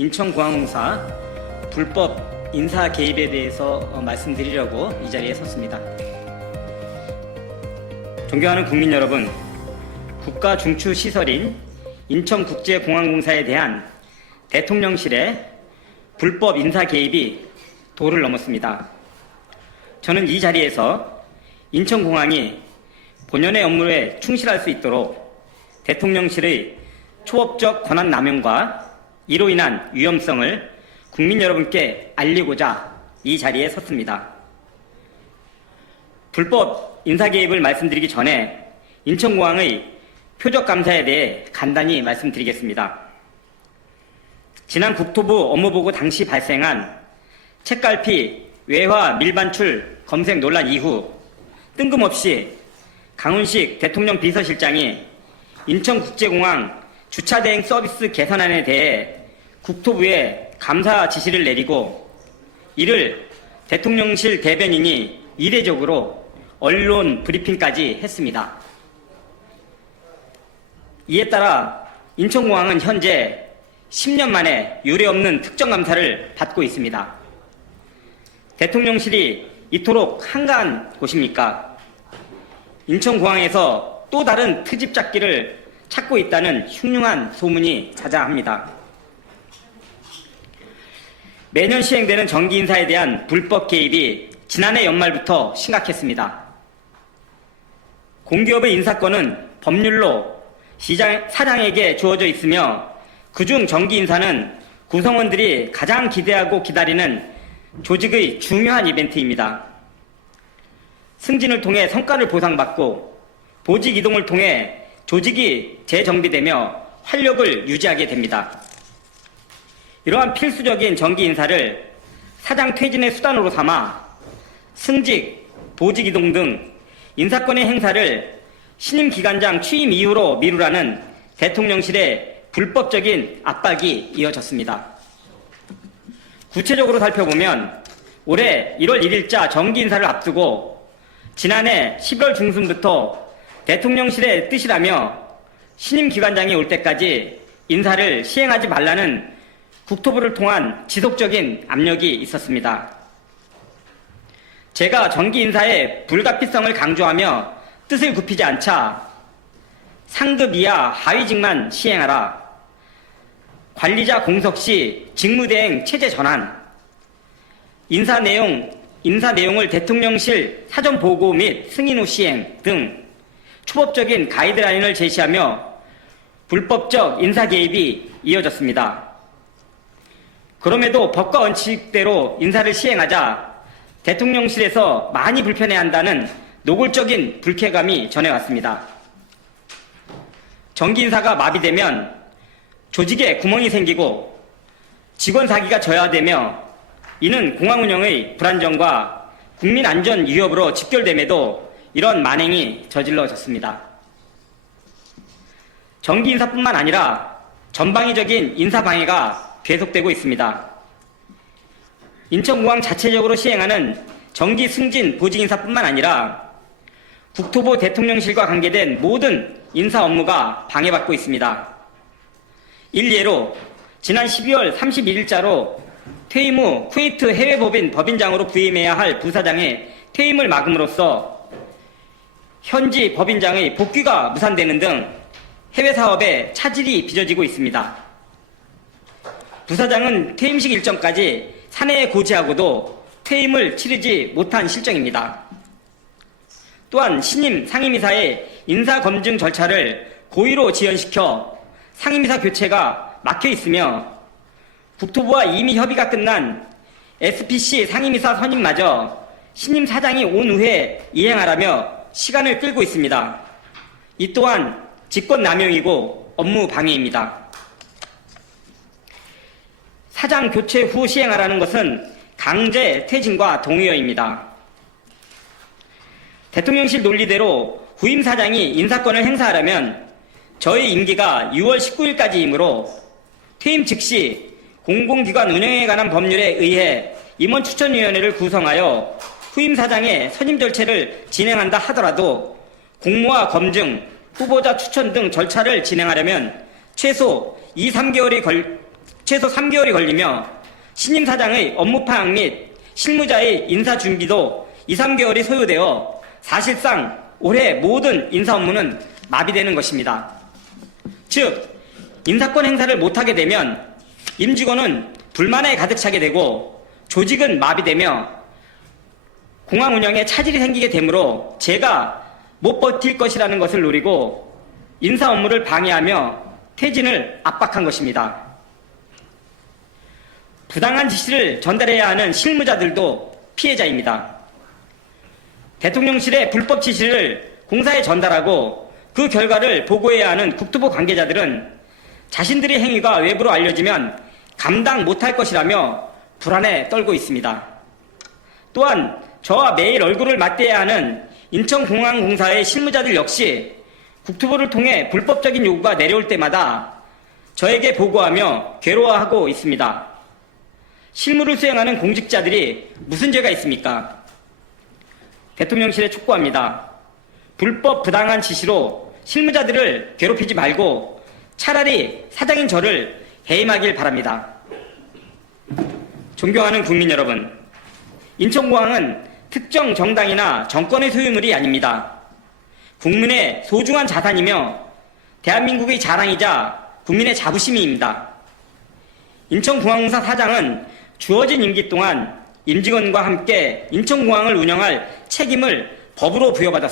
인천공항공사 불법 인사 개입에 대해서 말씀드리려고 이 자리에 섰습니다. 존경하는 국민 여러분, 국가 중추 시설인 인천국제공항공사에 대한 대통령실의 불법 인사 개입이 도를 넘었습니다. 저는 이 자리에서 인천공항이 본연의 업무에 충실할 수 있도록 대통령실의 초법적 권한 남용과 이로 인한 위험성을 국민 여러분께 알리고자 이 자리에 섰습니다. 불법 인사 개입을 말씀드리기 전에 인천공항의 표적 감사에 대해 간단히 말씀드리겠습니다. 지난 국토부 업무보고 당시 발생한 책갈피 외화 밀반출 검색 논란 이후 뜬금없이 강훈식 대통령 비서실장이 인천국제공항 주차대행 서비스 개선안에 대해 국토부에 감사 지시를 내리고 이를 대통령실 대변인이 이례적으로 언론 브리핑까지 했습니다. 이에 따라 인천공항은 현재 10년 만에 유례없는 특정감사를 받고 있습니다. 대통령실이 이토록 한가한 곳입니까? 인천공항에서 또 다른 트집 잡기를 찾고 있다는 흉흉한 소문이 자자합니다. 매년 시행되는 정기 인사에 대한 불법 개입이 지난해 연말부터 심각했습니다. 공기업의 인사권은 법률로 사장에게 주어져 있으며 그중 정기 인사는 구성원들이 가장 기대하고 기다리는 조직의 중요한 이벤트입니다. 승진을 통해 성과를 보상받고 보직 이동을 통해 조직이 재정비되며 활력을 유지하게 됩니다. 이러한 필수적인 정기 인사를 사장 퇴진의 수단으로 삼아 승직, 보직 이동 등 인사권의 행사를 신임 기관장 취임 이후로 미루라는 대통령실의 불법적인 압박이 이어졌습니다. 구체적으로 살펴보면 올해 1월 1일자 정기 인사를 앞두고 지난해 11월 중순부터 대통령실의 뜻이라며 신임 기관장이 올 때까지 인사를 시행하지 말라는 국토부를 통한 지속적인 압력이 있었습니다. 제가 정기 인사의 불가피성을 강조하며 뜻을 굽히지 않자 상급 이하 하위직만 시행하라, 관리자 공석 시 직무대행 체제 전환, 인사 내용을 대통령실 사전 보고 및 승인 후 시행 등 초법적인 가이드라인을 제시하며 불법적 인사 개입이 이어졌습니다. 그럼에도 법과 원칙대로 인사를 시행하자 대통령실에서 많이 불편해한다는 노골적인 불쾌감이 전해왔습니다. 정기 인사가 마비되면 조직에 구멍이 생기고 직원 사기가 저하되며 이는 공항 운영의 불안정과 국민 안전 위협으로 직결됨에도 이런 만행이 저질러졌습니다. 정기 인사뿐만 아니라 전방위적인 인사 방해가 계속되고 있습니다. 인천공항 자체적으로 시행하는 정기 승진 보직 인사뿐만 아니라 국토부 대통령실과 관계된 모든 인사 업무가 방해받고 있습니다. 일례로 지난 12월 31일자로 퇴임 후 쿠웨이트 해외법인 법인장으로 부임해야 할 부사장의 퇴임을 막음으로써 현지 법인장의 복귀가 무산되는 등 해외 사업에 차질이 빚어지고 있습니다. 부사장은 퇴임식 일정까지 사내에 고지하고도 퇴임을 치르지 못한 실정입니다. 또한 신임 상임이사의 인사검증 절차를 고의로 지연시켜 상임이사 교체가 막혀 있으며 국토부와 이미 협의가 끝난 SPC 상임이사 선임마저 신임 사장이 온 후에 이행하라며 시간을 끌고 있습니다. 이 또한 직권 남용이고 업무 방해입니다. 사장 교체 후 시행하라는 것은 강제 퇴진과 동의어입니다. 대통령실 논리대로 후임 사장이 인사권을 행사하려면 저희 임기가 6월 19일까지이므로 퇴임 즉시 공공기관 운영에 관한 법률에 의해 임원추천위원회를 구성하여 후임 사장의 선임 절차를 진행한다 하더라도 공모와 검증, 후보자 추천 등 절차를 진행하려면 최소 2, 3개월이 최소 3개월이 걸리며 신임 사장의 업무 파악 및 실무자의 인사 준비도 2, 3개월이 소요되어 사실상 올해 모든 인사 업무는 마비되는 것입니다. 즉, 인사권 행사를 못하게 되면 임직원은 불만에 가득 차게 되고 조직은 마비되며 공항 운영에 차질이 생기게 되므로 제가 못 버틸 것이라는 것을 노리고 인사 업무를 방해하며 퇴진을 압박한 것입니다. 부당한 지시를 전달해야 하는 실무자들도 피해자입니다. 대통령실의 불법 지시를 공사에 전달하고 그 결과를 보고해야 하는 국토부 관계자들은 자신들의 행위가 외부로 알려지면 감당 못할 것이라며 불안에 떨고 있습니다. 또한 저와 매일 얼굴을 맞대야 하는 인천공항공사의 실무자들 역시 국토부를 통해 불법적인 요구가 내려올 때마다 저에게 보고하며 괴로워하고 있습니다. 실무를 수행하는 공직자들이 무슨 죄가 있습니까? 대통령실에 촉구합니다. 불법 부당한 지시로 실무자들을 괴롭히지 말고 차라리 사장인 저를 해임하길 바랍니다. 존경하는 국민 여러분, 인천공항은 특정 정당이나 정권의 소유물이 아닙니다. 국민의 소중한 자산이며 대한민국의 자랑이자 국민의 자부심입니다. 인천공항공사 사장은 주어진 임기 동안 임직원과 함께 인천공항을 운영할 책임을 법으로 부여받았습니다.